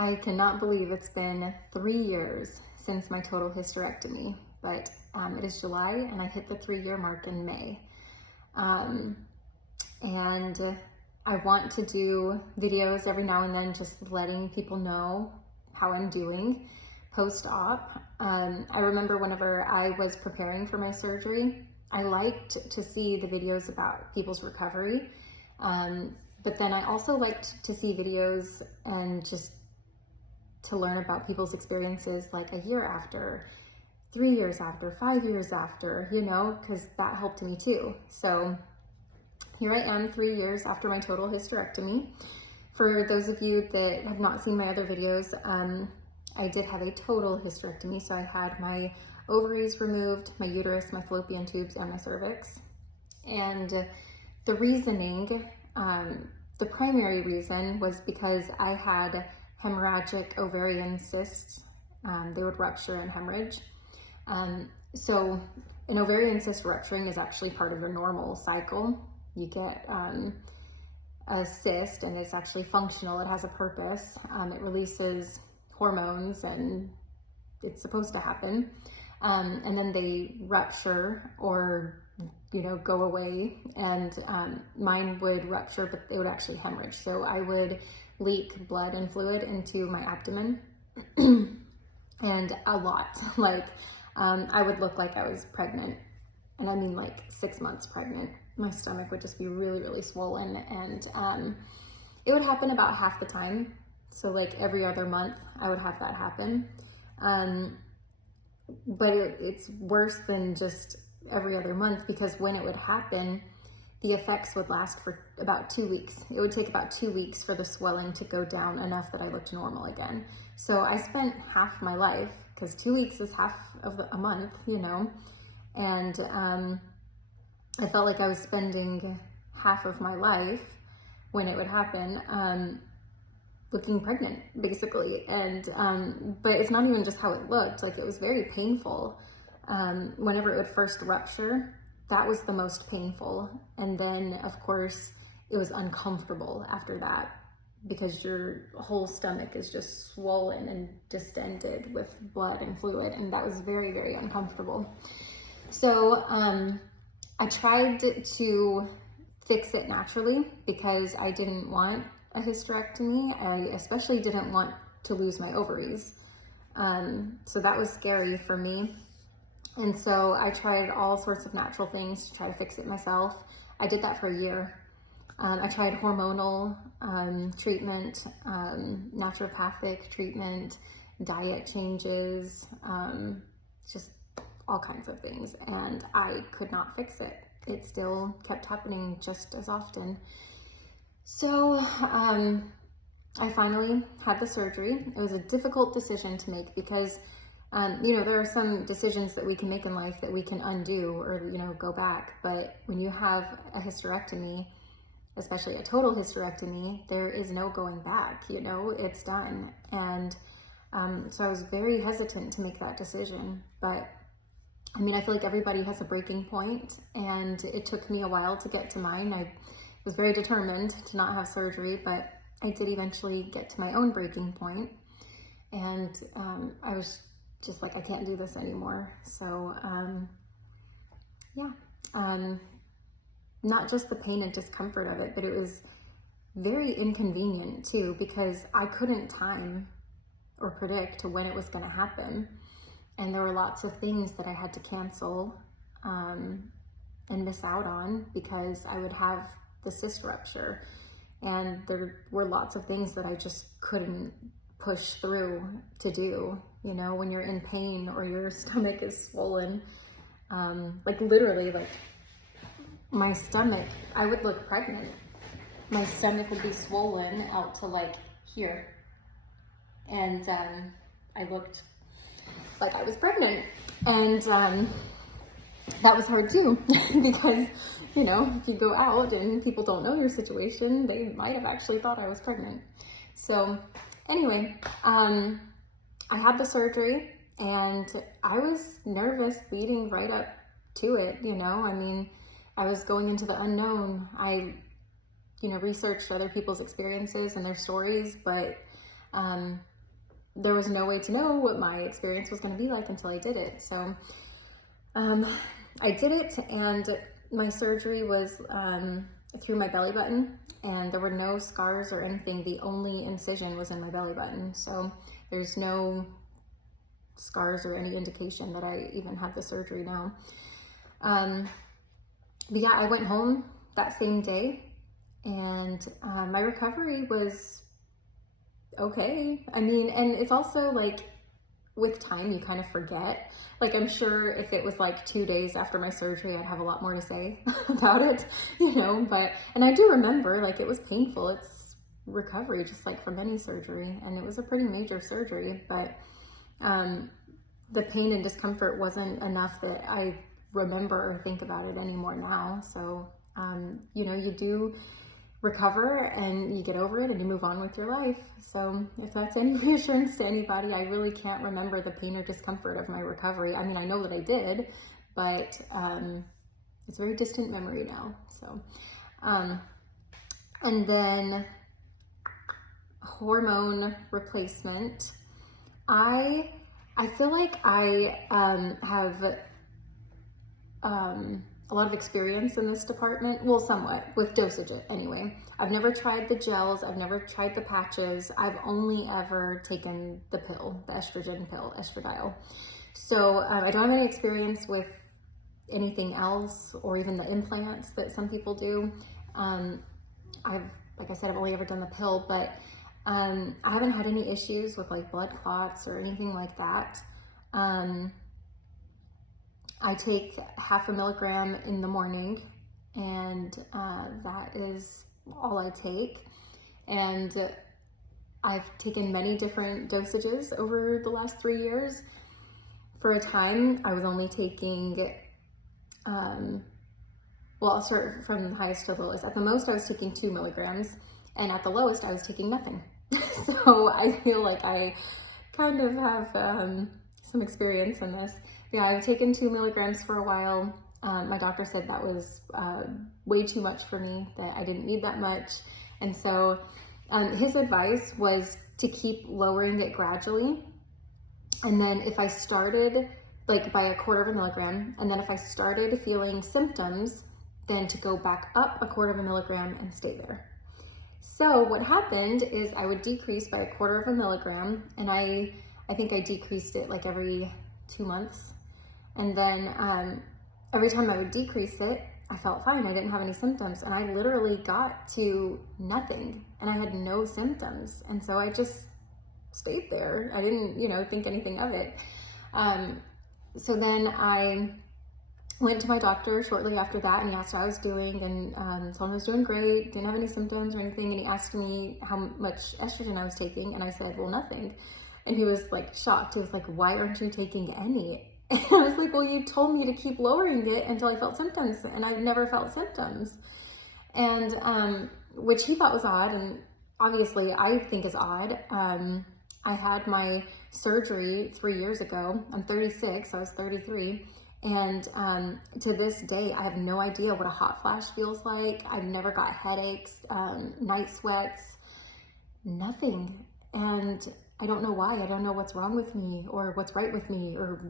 I cannot believe it's been 3 years since my total hysterectomy, but it is July and I hit the 3-year mark in May. And I want to do videos every now and then, just letting people know how I'm doing post-op. I remember whenever I was preparing for my surgery, I liked to see the videos about people's recovery. But then I also liked to see videos and just to learn about people's experiences like a year after, 3 years after, 5 years after, you know, because that helped me too. So here I am 3 years after my total hysterectomy. For those of you that have not seen my other videos, I did have a total hysterectomy. So I had my ovaries removed, my uterus, my fallopian tubes, and my cervix. And the reasoning, the primary reason was because I had hemorrhagic ovarian cysts. They would rupture and hemorrhage. So an ovarian cyst rupturing is actually part of your normal cycle. You get a cyst and it's actually functional. It has a purpose. It releases hormones and it's supposed to happen. And then they rupture or, you know, go away. And mine would rupture, but they would actually hemorrhage. So I would leak blood and fluid into my abdomen and a lot. Like I would look like I was pregnant, and I mean like 6 months pregnant. My stomach would just be really, really swollen, and it would happen about half the time. So like every other month I would have that happen. But it's worse than just every other month, because when it would happen, the effects would last for about 2 weeks. It would take about 2 weeks for the swelling to go down enough that I looked normal again. So I spent half my life, because 2 weeks is half of a month, you know, and I felt like I was spending half of my life when it would happen, looking pregnant, basically. And but it's not even just how it looked. Like, it was very painful. Whenever it would first rupture, that was the most painful. And then of course it was uncomfortable after that, because your whole stomach is just swollen and distended with blood and fluid. And that was very, very uncomfortable. So I tried to fix it naturally, because I didn't want a hysterectomy. I especially didn't want to lose my ovaries. So that was scary for me. And so I tried all sorts of natural things to try to fix it myself. I did that for a year. I tried hormonal treatment, naturopathic treatment, diet changes, just all kinds of things. And I could not fix it. It still kept happening just as often. So I finally had the surgery. It was a difficult decision to make, because you know, there are some decisions that we can make in life that we can undo or, you know, go back. But when you have a hysterectomy, especially a total hysterectomy, there is no going back, you know, it's done. And so I was very hesitant to make that decision. But I mean, I feel like everybody has a breaking point, and it took me a while to get to mine. I was very determined to not have surgery, but I did eventually get to my own breaking point. And I was just like, I can't do this anymore. So yeah, not just the pain and discomfort of it, but it was very inconvenient too, because I couldn't time or predict when it was going to happen. And there were lots of things that I had to cancel and miss out on, because I would have the cyst rupture. And there were lots of things that I just couldn't push through to do, you know, when you're in pain or your stomach is swollen. Like literally, like my stomach, I would look pregnant. My stomach would be swollen out to like here. And I looked like I was pregnant. And that was hard too, because, you know, if you go out and people don't know your situation, they might have actually thought I was pregnant. So anyway, I had the surgery, and I was nervous leading right up to it, you know. I mean, I was going into the unknown. I, you know, researched other people's experiences and their stories, but there was no way to know what my experience was going to be like until I did it. So I did it, and my surgery was through my belly button, and there were no scars or anything. The only incision was in my belly button. So there's no scars or any indication that I even had the surgery now. But yeah, I went home that same day, and my recovery was okay. I mean, and it's also like with time, you kind of forget. Like, I'm sure if it was like 2 days after my surgery, I'd have a lot more to say about it, you know, and I do remember, like, it was painful. It's recovery, just like from any surgery. And it was a pretty major surgery, but the pain and discomfort wasn't enough that I remember or think about it anymore now. So, you know, you do recover and you get over it and you move on with your life. So if that's any reassurance to anybody, I really can't remember the pain or discomfort of my recovery. I mean, I know that I did, but it's a very distant memory now. So, and then hormone replacement. I feel like I have a lot of experience in this department. Well, somewhat, with dosage anyway. I've never tried the gels. I've never tried the patches. I've only ever taken the pill, the estrogen pill, estradiol. So I don't have any experience with anything else, or even the implants that some people do. Like I said, I've only ever done the pill, but I haven't had any issues with like blood clots or anything like that. I take 0.5 milligram in the morning, and that is all I take. And I've taken many different dosages over the last 3 years. For a time, I was only taking, well, I'll start from the highest to the lowest. At the most, I was taking 2 milligrams, and at the lowest, I was taking nothing. So I feel like I kind of have some experience in this. Yeah, I've taken 2 milligrams for a while. My doctor said that was way too much for me, that I didn't need that much. And so his advice was to keep lowering it gradually. And then if I started like by 1/4 milligram, and then if I started feeling symptoms, then to go back up 1/4 milligram and stay there. So what happened is I would decrease by 1/4 milligram, and I think I decreased it like every 2 months. And then every time I would decrease it, I felt fine. I didn't have any symptoms, and I literally got to nothing, and I had no symptoms. And so I just stayed there. I didn't, you know, think anything of it. So then I went to my doctor shortly after that, and he asked how I was doing, and told him I was doing great, didn't have any symptoms or anything. And he asked me how much estrogen I was taking, and I said, well, nothing. And he was like shocked. He was like, why aren't you taking any? And I was like, well, you told me to keep lowering it until I felt symptoms, and I've never felt symptoms. And which he thought was odd, and obviously I think is odd. I had my surgery 3 years ago. I'm 36, I was 33. And to this day, I have no idea what a hot flash feels like. I've never got headaches, night sweats, nothing. And I don't know why. I don't know what's wrong with me or what's right with me, or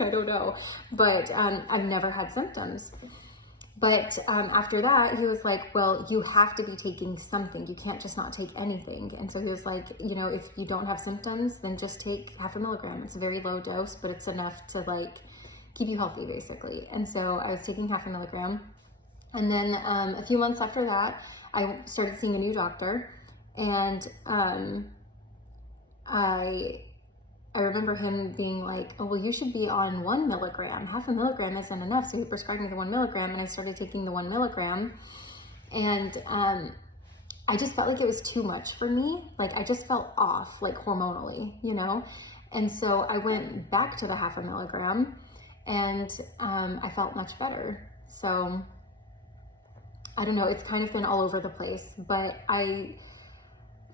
I don't know. But I've never had symptoms. But after that, he was like, well, you have to be taking something. You can't just not take anything. And so he was like, you know, if you don't have symptoms, then just take 0.5 milligram. It's a very low dose, but it's enough to like keep you healthy, basically. And so I was taking 0.5 milligram. And then a few months after that, I started seeing a new doctor. And I remember him being like, oh, well, you should be on 1 milligram. 0.5 milligram isn't enough. So he prescribed me the 1 milligram, and I started taking the 1 milligram. And I just felt like it was too much for me. Like, I just felt off, like hormonally, you know? And so I went back to the 0.5 milligram, and I felt much better. So I don't know, it's kind of been all over the place, but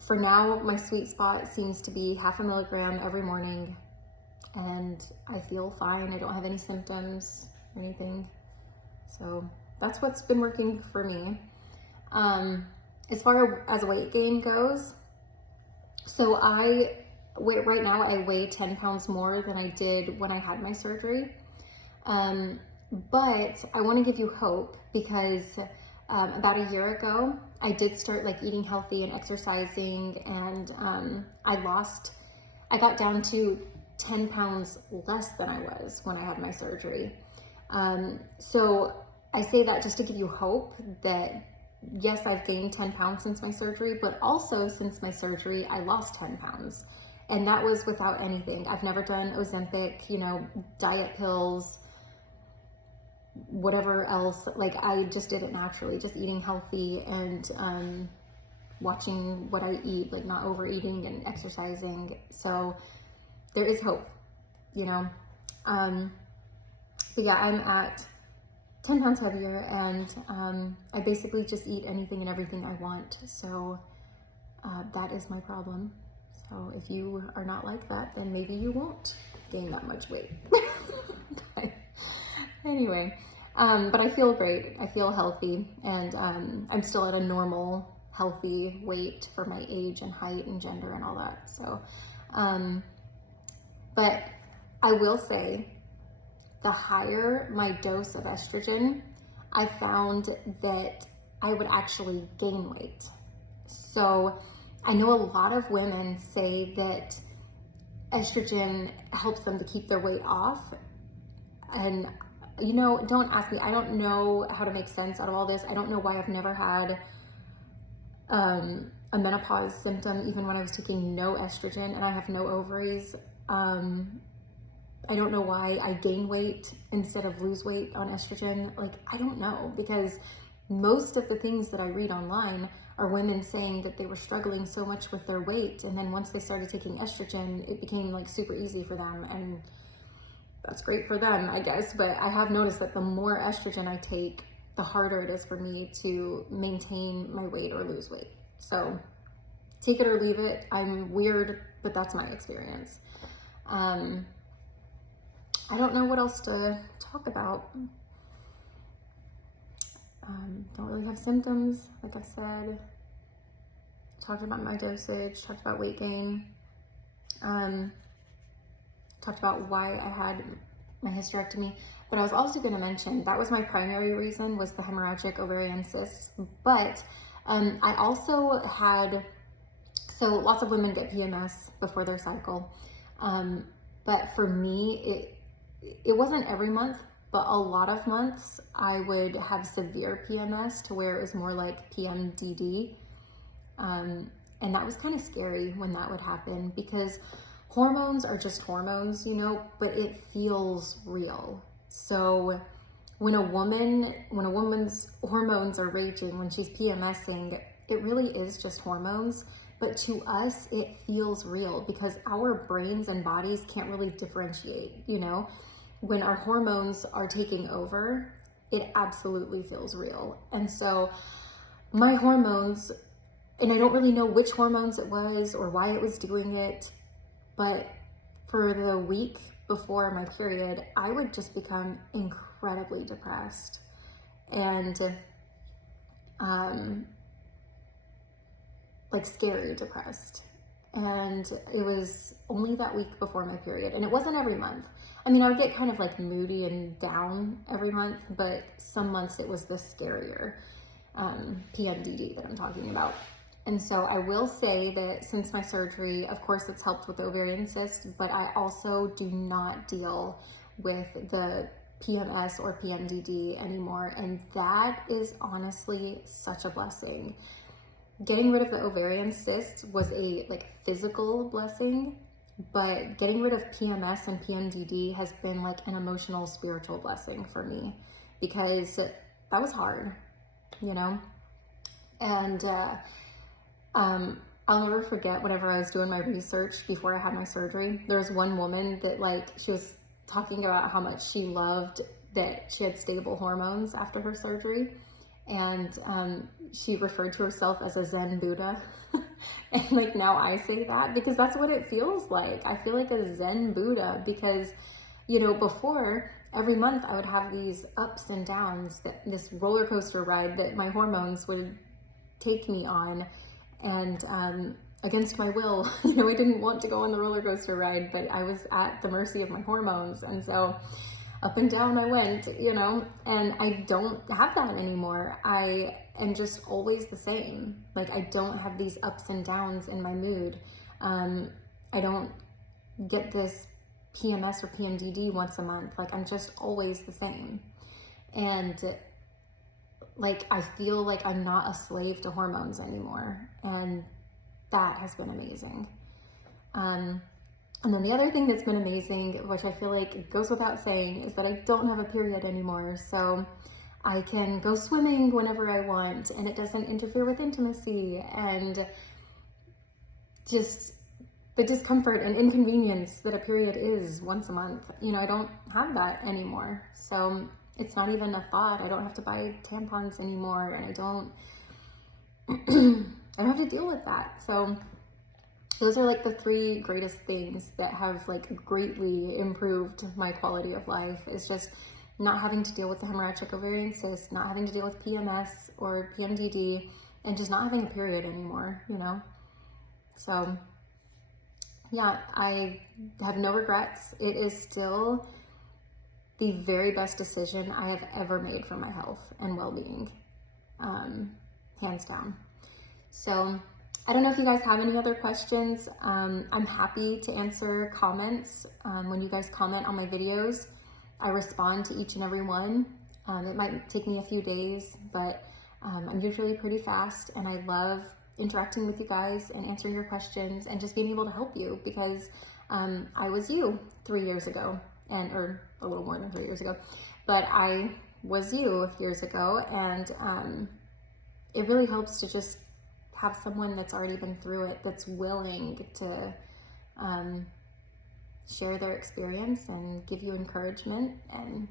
for now, my sweet spot seems to be 0.5 milligram every morning, and I feel fine. I don't have any symptoms or anything. So that's what's been working for me. As far as weight gain goes, so I right now I weigh 10 pounds more than I did when I had my surgery. But I want to give you hope because about a year ago, I did start like eating healthy and exercising, and I got down to 10 pounds less than I was when I had my surgery. So I say that just to give you hope that yes, I've gained 10 pounds since my surgery, but also since my surgery, I lost 10 pounds. And that was without anything. I've never done Ozempic, diet pills, whatever else. Like, I just did it naturally, just eating healthy and watching what I eat, like not overeating and exercising. So there is hope, But yeah, I'm at 10 pounds heavier, and I basically just eat anything and everything I want. So that is my problem. So if you are not like that, then maybe you won't gain that much weight. Anyway, but I feel great. I feel healthy, and I'm still at a normal, healthy weight for my age and height and gender and all that. So, but I will say, the higher my dose of estrogen, I found that I would actually gain weight. So I know a lot of women say that estrogen helps them to keep their weight off. And, don't ask me. I don't know how to make sense out of all this. I don't know why I've never had a menopause symptom, even when I was taking no estrogen and I have no ovaries. I don't know why I gain weight instead of lose weight on estrogen. Like, I don't know, because most of the things that I read online are women saying that they were struggling so much with their weight, and then once they started taking estrogen, it became like super easy for them, and that's great for them, I guess. But I have noticed that the more estrogen I take, the harder it is for me to maintain my weight or lose weight. So take it or leave it. I'm weird, but that's my experience. I don't know what else to talk about. Don't really have symptoms, like I said. Talked about my dosage, talked about weight gain. Talked about why I had my hysterectomy. But I was also going to mention, that was my primary reason, was the hemorrhagic ovarian cysts. But I also had, so lots of women get PMS before their cycle. But for me, it wasn't every month, but a lot of months I would have severe PMS to where it was more like PMDD. And that was kind of scary when that would happen, because hormones are just hormones, but it feels real. So when a woman's hormones are raging, when she's PMSing, it really is just hormones. But to us, it feels real because our brains and bodies can't really differentiate, When our hormones are taking over, it absolutely feels real. And so my hormones, and I don't really know which hormones it was or why it was doing it, but for the week before my period, I would just become incredibly depressed. And like scary depressed. And it was only that week before my period, and it wasn't every month. I mean, I would get kind of like moody and down every month, but some months it was the scarier PMDD that I'm talking about. And so I will say that since my surgery, of course, it's helped with the ovarian cyst, but I also do not deal with the PMS or PMDD anymore. And that is honestly such a blessing. Getting rid of the ovarian cysts was a physical blessing, but getting rid of PMS and PMDD has been like an emotional, spiritual blessing for me, because that was hard, And I'll never forget, whenever I was doing my research before I had my surgery, there was one woman that she was talking about how much she loved that she had stable hormones after her surgery. And she referred to herself as a Zen Buddha. And now I say that because that's what it feels like. I feel like a Zen Buddha because, before, every month I would have these ups and downs, this roller coaster ride that my hormones would take me on. And against my will. You know, I didn't want to go on the roller coaster ride, but I was at the mercy of my hormones. And so up and down I went, you know, and I don't have that anymore. I am just always the same. Like, I don't have these ups and downs in my mood. I don't get this PMS or PMDD once a month. Like, I'm just always the same. And like, I feel like I'm not a slave to hormones anymore. And that has been amazing. And then the other thing that's been amazing, which I feel like it goes without saying, is that I don't have a period anymore. So I can go swimming whenever I want, and it doesn't interfere with intimacy, and just the discomfort and inconvenience that a period is once a month. You know, I don't have that anymore. So it's not even a thought. I don't have to buy tampons anymore, and I don't have to deal with that. So those are like the three greatest things that have like greatly improved my quality of life, is just not having to deal with the hemorrhagic ovarian cyst, not having to deal with PMS or PMDD, and just not having a period anymore, you know? So yeah, I have no regrets. It is still the very best decision I have ever made for my health and well-being, hands down. So I don't know if you guys have any other questions. I'm happy to answer comments. When you guys comment on my videos, I respond to each and every one. It might take me a few days, but I'm usually pretty fast, and I love interacting with you guys and answering your questions and just being able to help you, because I was you 3 years ago, or a little more than 3 years ago, but I was you years ago, and it really helps to just have someone that's already been through it, that's willing to share their experience and give you encouragement. And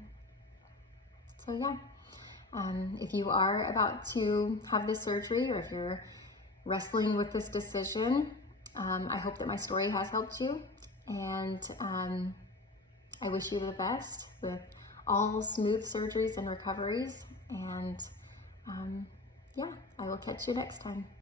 so yeah, if you are about to have this surgery, or if you're wrestling with this decision, I hope that my story has helped you, and I wish you the best with all smooth surgeries and recoveries, and yeah, I will catch you next time.